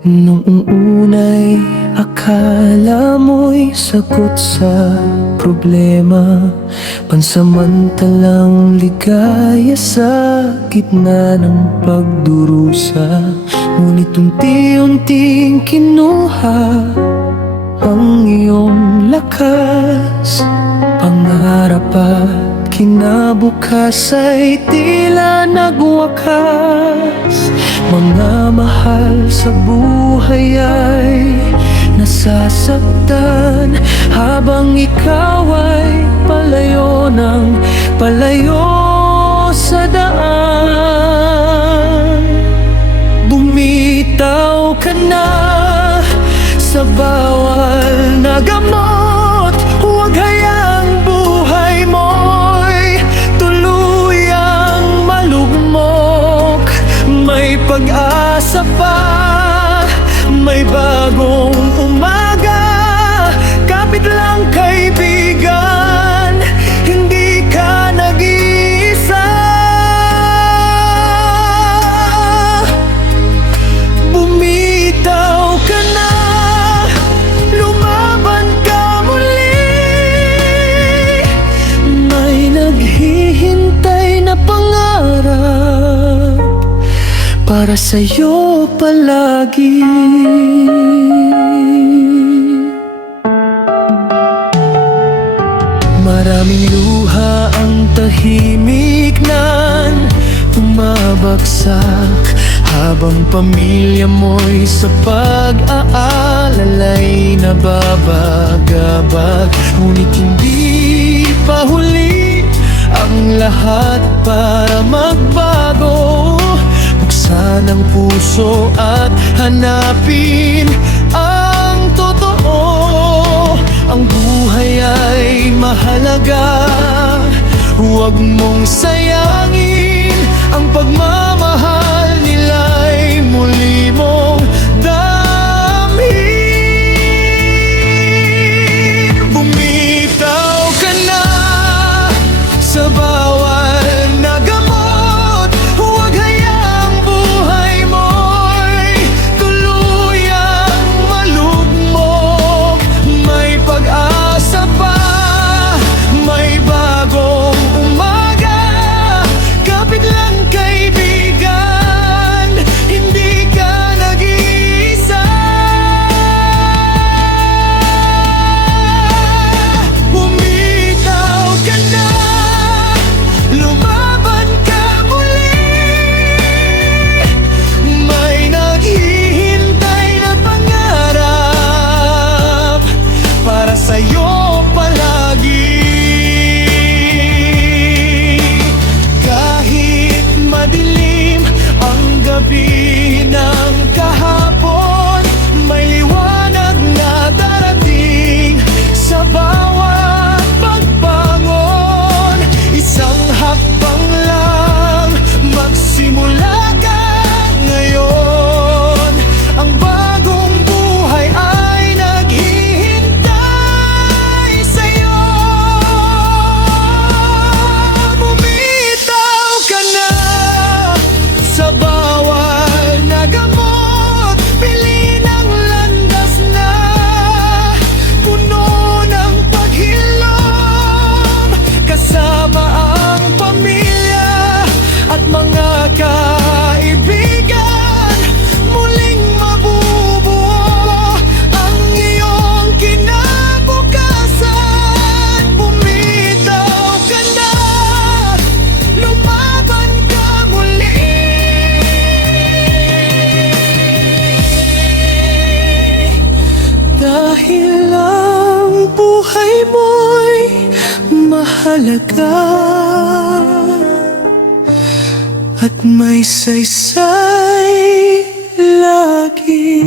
Noong unay akala mo'y sagot sa problema, pansamantalang ligaya sa gitna ng pagdurusa. Ngunit unti-unting kinuha ang iyong lakas, pangarap at kinabukas ay tila nagwakas. Mga mahal sa buhay ay nasasaktan, habang ikaw ay palayo ng palayo sa daan. Bumitaw ka na sa bawal na gamot, huwag hayaang buhay mo'y tuluyang malugmok. May pag-asa pa, may bagong umaga. Kapit lang kaibigan, hindi ka nag-iisa. Bumitaw ka na, lumaban ka muli. May naghihintay na pangarap para sa'yo palagi. Maraming luha ang tahimik na bumabagsak, habang pamilya mo'y sa pag-aalalay nababagabag. Ngunit hindi pa huli ang lahat para magbago. Buksan ang puso at hanapin ang totoo. Ang buhay ay mahalaga, huwag mong sayangin. Ang pagmamahal nila'y muli mong damhin. Bumitaw ka na sa bawal na gamot, huwag hayaang buhay mo'y tuluyang malugmok. May pag-asa pa, may bagong umaga. Kapit lang kaibigan, hindi ka nag-iisa. Bumitaw ka na, lumaban ka muli. May naghihintay na pangarap para sa'yo palagi. Kahit madilim ang gabi ng kahapon, may liwanag na darating sa bawat pagbangon. Isang hakbang lang, magsimula ka ngayon. Ang bagong buhay ay naghihintay sa'yo. Bumitaw ka na sa bawal na gamot, pili ng landas na puno ng paghilom. Kasama ang pamilya at mga kaibigan, muling mabubuo ang iyong kinabukasan. Bumitaw ka na, lumaban ka muli. Dahil ang buhay mo'y mahalaga at may saysay lagi.